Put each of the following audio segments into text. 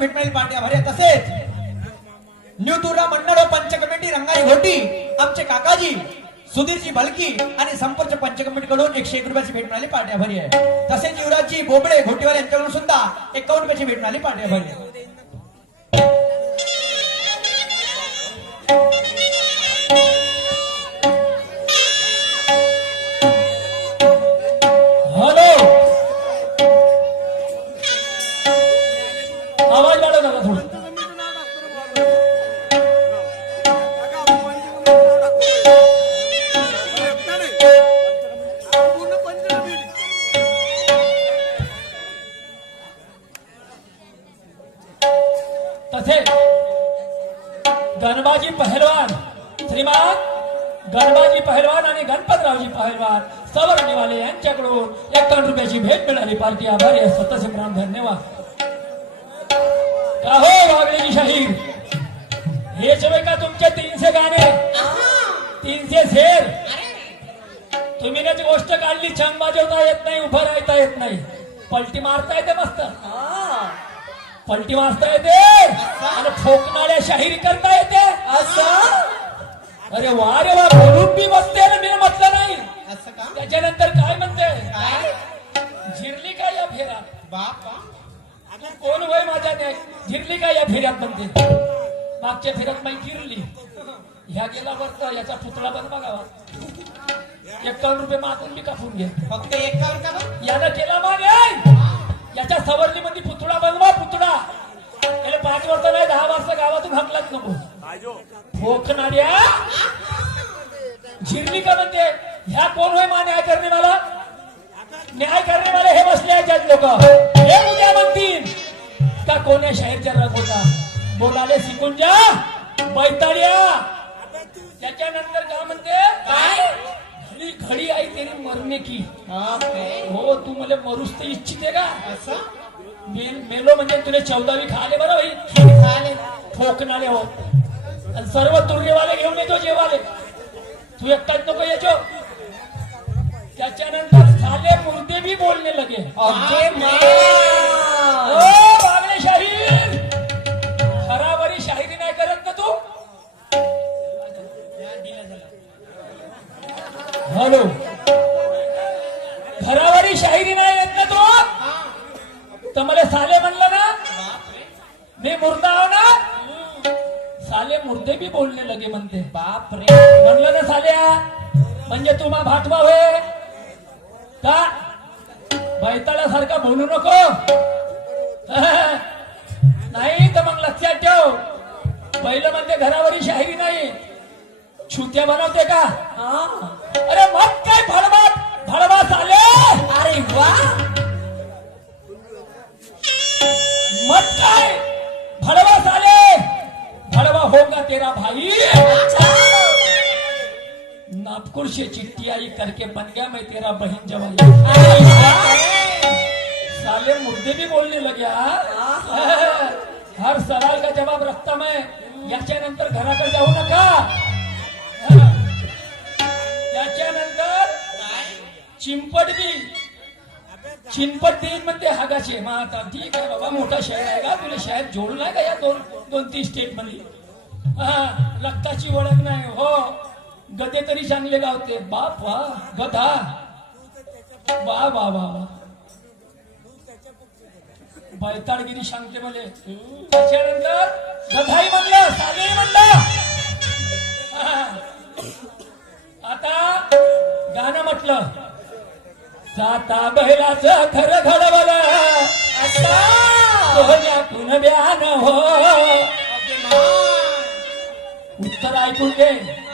एकावन्न पांड्या भरे तसेच. न्यू तुरा मंडळ पंच कमिटी रंगाई घोटी आमचे काकाजी सुधीरजी भलकी आणि संपर्क पंच कमिटी कडून एकशे एक रुपयाची भेट मिळाली पांड्या भरी आहे. तसेच युवराजजी बोबडे घोटीवाले यांच्याकडून सुद्धा एकावन्न रुपयाची भेट मिळाली पांड्या भरी आहे. यांच्याकडून एकावन्न रुपयाची भेट मिळाली. पार्टी आभारी आहे. सतसिमराम धन्यवाद. का हो वागलेली शाहीर. हे सगळे का तुमचे तीनशे गाणे? तीनशे शेर? तुम्ही त्याची गोष्ट काढली छंग वाजवता येत नाही उभं राहता येत नाही. पलटी मारता येते मस्त. पलटी वाजता येते. आणि फोकणाऱ्या शाहिरी करता येते. अरे वा रे वा बोलून बी बसते ना मी. तू कोण वय माझ्या ने झिरली का या फेऱ्यात म्हणते मागच्या फेऱ्यात मी गिरली ह्या गेला वरचा याचा पुतळा बनवा गावात एकावन्न रुपये मागून मी कापून घे. फक्त एकावर का बरं? यानं केला मागे! याच्या सवर्णी मध्ये पुतळा बनवा पुतळा. त्याला पाच वर्ष नाही दहा वर्ष गावातून हकलाच नको. फोकणाऱ्या झिरली का म्हणते? ह्या कोण होय मा न्याय करणे मला? न्याय करणे मला हे बसले आहेत जज लोक. हे उद्या म्हणतील. का कोण्या शाहीरच्या रग होता? बोलाले शिकून जा बैताळ्या त्याच्यानंतर काय म्हणते? काय? घडी घडी आई तेरी मरणे की. हो तू मला मरूस तर इच्छिते का? असं? मेल म्हणजे तुला चौदावी खाले बरं भाई चालेल ठोकणारे हो. आणि सर्व तुर्यवाले घेऊन येतो जेवाले. तू एकटाच नको यायचो त्याच्यानंतर झाले मुर्दे बी बोलणे लगे. ओ बागडे शाहीर. खराबरी शाहिरी नाही करत ना तू? हॅलो. घरावरी शाहिरी नाही येत ना तू? तर मला साले म्हणलं ना? मी मुर्दा आहो ना? साले मुर्दे बी बोलणे लगे म्हणते. बाप रे म्हणलं ना साल्या म्हणजे तुम्हा भाटवा होय? का? बैताळासारखा बोलू नको. नाही तर मग लक्षात ठेव. पहिलं म्हणजे घरावरील शाहिरी नाही. छुत्या बनवते का? अरे मग काय भडवा भडवा चाले अरे वा. मत काय? भडवा चाले भडवा होगा तेरा भाई. नागपुर से चिट्ठी आई करके बन गया मैं तेरा बहन जवाई साले मुर्दे भी बोलने लगे? हर सवाल का जवाब रखता मैं। याच्यानंतर घराकडे जाऊ नका? त्याच्यानंतर चिंपट बी चिंपट देईन म्हणते हागाचे। मग आता ठीक आहे बाबा मोठा शहर आहे का? तुला शहर जोडलाय का या दोन दोन तीन स्टेटमध्ये हा रक्ताची ओळख नाही हो. गदे तरी चांगले गावते. बाप वा गधा वा वा वा वा. बैताळगिरी सांगते मले त्याच्यानंतर गधाई म्हणलं साधेही म्हणलं. आता गाणं म्हटलं. जाता बैलाच खर घडवलं. सोन्यातून ब्यान हो. उत्तर ऐकून घे. हो.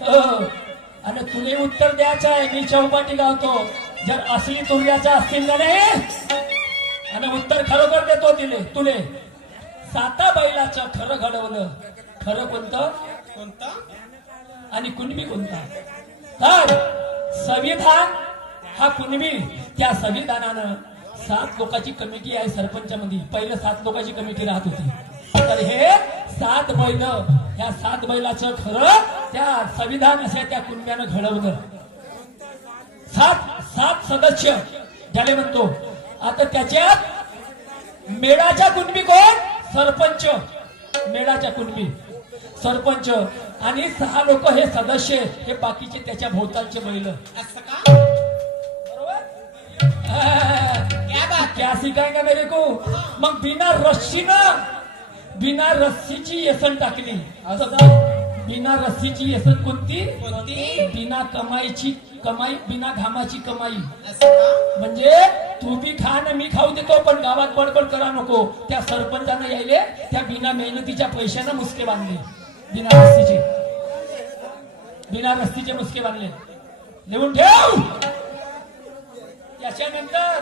आणि तुले उत्तर द्यायचं आहे मी चौपाटी गावतो. जर असली तुर्याचा असतील ना नाही? आणि उत्तर खरोखर देतो तिले तुले. साता बैलाचं खरं घडवलं. खरं कोणतं? कोणता? आणि कुणबी कोणता? तर संविधान हा कुणबी? त्या संविधानानं सात लोकांची कमिटी आहे सरपंचामध्ये. पहिलं सात लोकांची कमिटी राहत होती. तर हे सात बैल ह्या सात बैलाचं खरं त्या संविधान असे त्या कुणब्यानं घडवलं. सात सात सदस्य ज्याले म्हणतो. आता त्याच्यात मेळाच्या कुणबी कोण? सरपंच. मेळाच्या कुणबी. सरपंच. आणि सहा लोक हे सदस्य हे बाकीचे त्याच्या भोवतालचे बैल. बरोबर. क्या सिखाएगा मेरे को? मग बिना रस्सीनं बिना रस्सीची येसन टाकली. बिना रस्सीची येसन कोणती? कोणती? बिना कमाईची कमाई बिना घामाची कमाई. म्हणजे तू बी खा ना मी खाऊ देतो पण गावात बडबड करा नको. त्या सरपंचानं यायले त्या बिना मेहनतीच्या पैशानं मुसके बांधले. बिना रस्तीचे बिना रस्तीचे मुसके बांधले. लिहून ठेव! याच्यानंतर.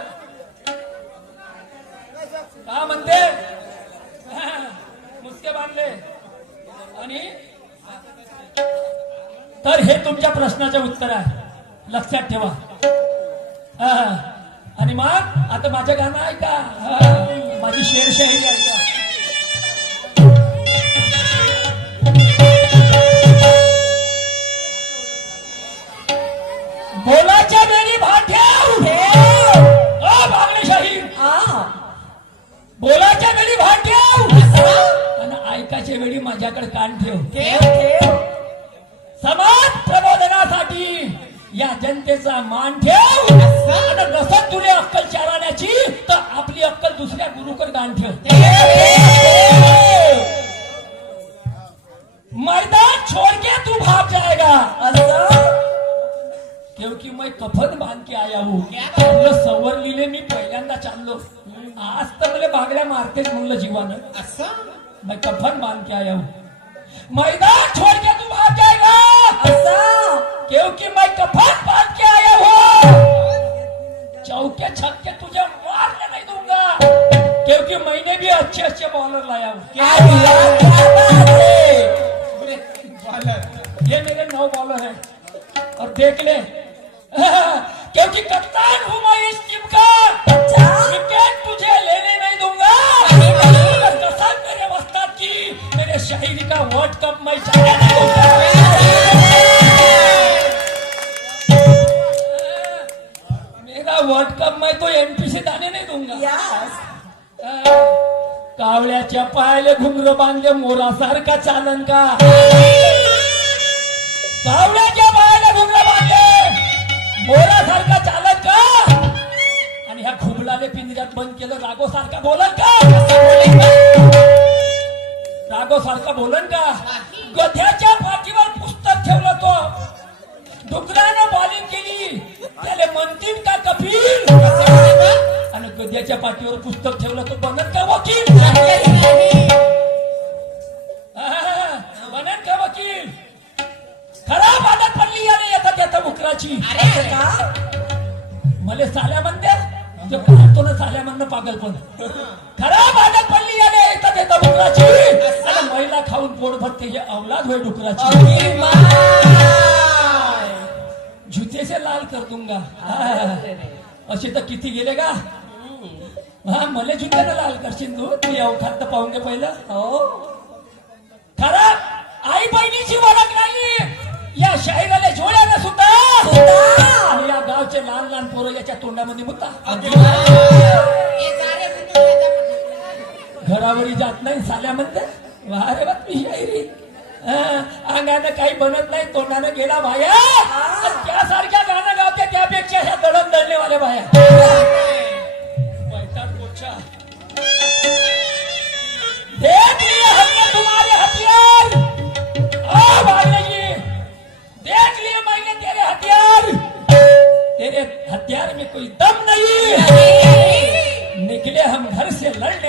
का म्हणते? मुसके बांधले. आणि तर हे तुमच्या प्रश्नाचे उत्तर आहे. लक्षात ठेवा. हा. आणि मग आता माझं गाणं ऐका. हा. माझी शेरशाही ऐका. ऐकाच्या वेळी माझ्याकडे कान ठेव. समाज प्रबोधनासाठी या जनतेचा मान ठेव. नसत तुले अक्कल चालवण्याची तर आपली अक्कल दुसऱ्या गुरुकडे दान ठेव. मैदान छोड़ के तू भाग जाएगा क्योंकि मैं कफन बांध के आया हूँ म्हणलं सवरलीले मी पहिल्यांदा चाललो. आज तर मला बागड्या मारतेच म्हणलं जीवानं. असं? मैं कफन बाँध के आया हूँ। मैदान छोड़ के तू भाग जाएगा। क्योंकि मैं कफन बाँध के आया हूँ। चौके छक्के तुझे मारने नहीं दूँगा। क्योंकि मैंने भी अच्छे अच्छे बॉलर लाया हूँ। बॉलर ये मेरे नौ बॉलर हैं। और देख ले। क्योंकि कप्तान हूँ मैं इस टीम का। विकेट तुझे लेने नहीं दूँगा। शायरी का वर्ल्ड कप मैं मेरा वर्ल्ड कप मैं तो एमपी से जाने नहीं दूंगा कावळ्याच्या पायाले घुंगर बांधले मोरासारखा चालन का? कावळ्याच्या पायाला घुंगर बांधले मोरासारखा चालन का? आणि ह्या घुबलाले पिंजऱ्यात बंद केलं रागो सारखा बोलन का? रागो सारखा बोलन का गध्याच्या पाठीवर पुस्तक ठेवलं तो. डुकरानं बॉलिंग केली. त्याला म्हणतील का कपिल? आणि गद्याच्या पाठीवर पुस्तक ठेवलं तर बनत का वकील? बनत का वकील? खराब आदत पडली याने येतात येता मुकराची मले साल्या म्हणते. पाहतो ना साल्या म्हणणं पागल पण. खराब आदत मुकराची आणि महिला खाऊन पोट भरते हे अवलाद होय डुकराची. जुते से लाल कर दूंगा. असे तर किती गेले का? हा मले जुत्यानं लाल करशील तू? तू या खात पाहून घे पहिलं. हो. खरं आई बहिणीची ओळख नाही या शाहिराला जोड्यानं सुद्धा. या गावचे लहान लहान पोरं याच्या तोंडामध्ये मुता. घरावरी जात नाही साल्या म्हणते वा रे बा तुझी शायरी. अंगानं काही बनत नाही तोंडानं गेला भाया आणि त्यासारख्या गाणं गावते त्यापेक्षा ह्या दळण दळणेवाले भाया बैठक पोछा. देख लिए हमने तुम्हारे हथियार. भाई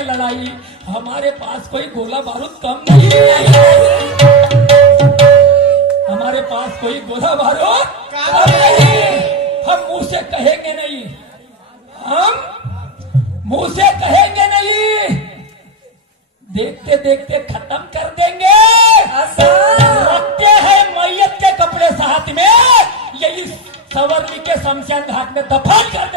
लड़ाई। हमारे पास कोई गोला बारूद कम नहीं हमारे पास कोई गोला बारूद कम नहीं हम मुँह से कहेंगे नहीं। हम मुँह से कहेंगे नहीं। देखते देखते खत्म कर देंगे। रखते हैं मैयत के कपड़े साथ में। यही सवरली के शमशान घाट में दफन कर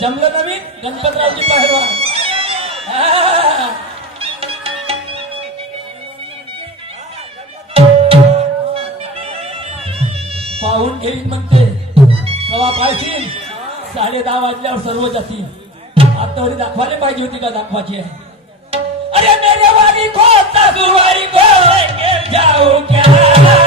जमलं नवीन? गणपतरावजी पहिलवान. पाहून घेईन म्हणते. कवा पाहिजे साडे दहा वाजल्यावर सर्व जातील. आता वरी दाखवायला पाहिजे होती का दाखवायची आहे? अरे मेरे वारी खो तसुवारी खो जाऊ क्या